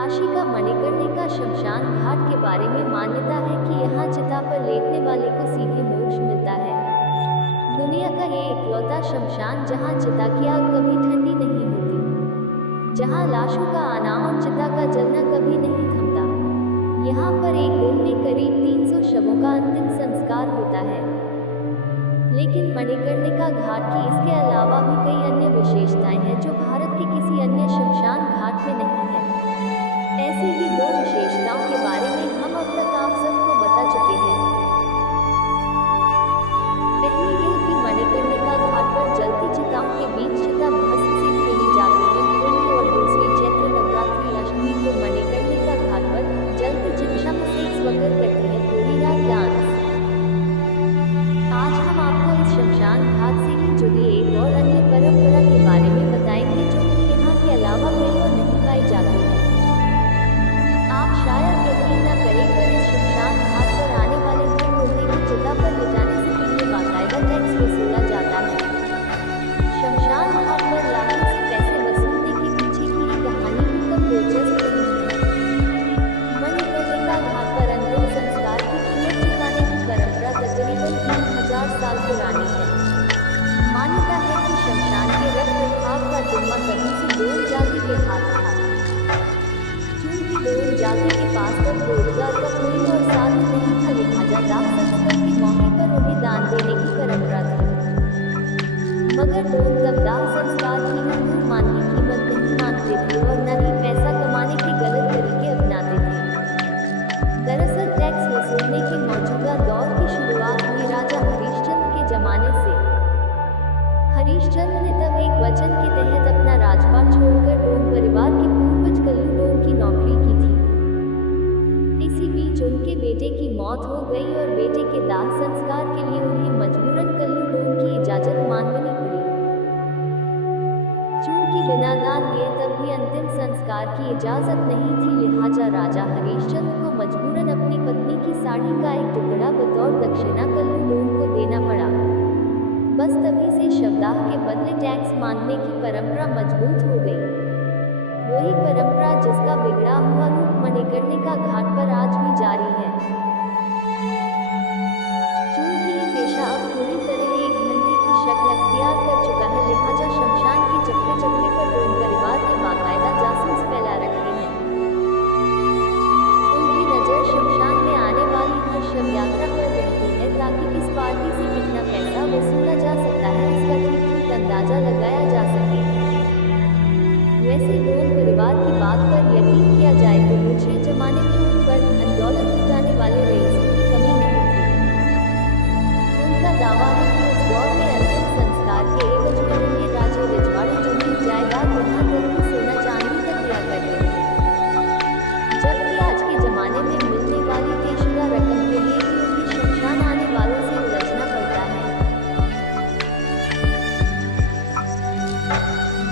काशी का मणिकर्णिका शमशान घाट के बारे में मान्यता है कि यहाँ चिता पर लेटने वाले को सीधे मोक्ष मिलता है। दुनिया का ये इकलौता शमशान जहाँ चिता की आग कभी ठंडी नहीं होती, जहाँ लाशों का आना और चिता का जलना कभी नहीं थमता। यहाँ पर एक दिन में करीब 300 शवों का अंतिम संस्कार होता है। लेकिन मणिकर्णिका घाट की इसके अलावा भी कई अन्य विशेषताएं हैं जो भारत के किसी अन्य शमशान घाट में नहीं है। ऐसी ही 2 विशेषताओं के बारे में हम अब तक आप सबको बता चुके हैं। पहली ये कि मणिकर्णिका घाट पर जलती चिताओं के बीच चिता भस्म से खेली जाती है। पहली और दूसरी चैत्र नवरात्रि अष्टमी को मणिकर्णिका घाट पर जलती चिता में सेक्स वगैरह करती है पूरी रात डांस। आज हम आपको इस शमशान घाट से ही जुड़ी एक और अन्य परंपरा के बारे में बताएंगे जो कि यहाँ के अलावा कहीं और नहीं पाई जाती है। आप शायद यकीन न करें पर इस शमशान घाट पर आने वाले हर मुर्दे की चिता पर लिटाने से पहले बाकायदा टैक्स वसूला जाता है। शमशान घाट पर लाखों से पैसे वसूलने के पीछे की ये कहानी भी कम दिलचस्प नहीं है। मणिकर्णिका घाट पर अंतिम संस्कार की कीमत चुकाने की परंपरा तकरीबन 3000 साल पुरानी है। मान्यता है कि शमशान के रख रखाव का जिम्मा कभी से दोल जाति के हाथ था। चूंकि दोल जाति के पास तब रोजगार का कोई और साधन नहीं था, लिहाजा दाह संस्कार के मौके पर उन्हें दान देने की परंपरा थी। मगर लोग तब दाह संस्कार की हुजूर मान की कीमत नहीं मानते थे और न ही पैसा कमाने के गलत तरीके अपनाते थे। दरअसल टैक्स वसूलने के मौजूदा दौर की शुरुआत हुई राजा हरिश्चंद्र के जमाने से। हरिश्चंद्र ने तब एक वचन के तहत अपना राजपाट छोड़कर डोम परिवार के पूर्वज कल्लू डोम की नौकरी की थी। इसी बीच उनके बेटे की मौत हो गई और बेटे के दाह संस्कार के लिए उन्हें मजबूरन कल्लू डोम की इजाजत मांगनी पड़ी। चूंकि बिना दान दिए तब भी अंतिम संस्कार की इजाजत नहीं थी, लिहाजा राजा हरिश्चंद्र को मजबूरन अपनी पत्नी की साड़ी का एक टुकड़ा बतौर दक्षिणा कल्लू डोम को देना पड़ा। बस तभी से शवदाह के बदले टैक्स मांगने की परंपरा मजबूत हो गई। वही परंपरा जिसका बिगड़ा हुआ रूप मणिकर्णिका घाट पर आज भी जारी है। चूंकि ये पेशा अब पूरी तरह एक धंधे की शक्ल अख्तियार कर चुका है, लिहाजा शमशान के चप्पे चप्पे पर डोम परिवार ने बाकायदा जासूस फैला रखे हैं। उनकी नजर शमशान में आने वाली हर शव यात्रा पर रहती है ताकि किस पार्टी से कितना पैसा वसूला जा सकता है इसका ठीक अंदाजा लगाया जा सके। वैसे डोम परिवार की बात पर यकीन किया जाए तो मुझे जमाने में उन पर धन दौलत लुटाने वाले रईसों की कमी नहीं थी। उनका दावा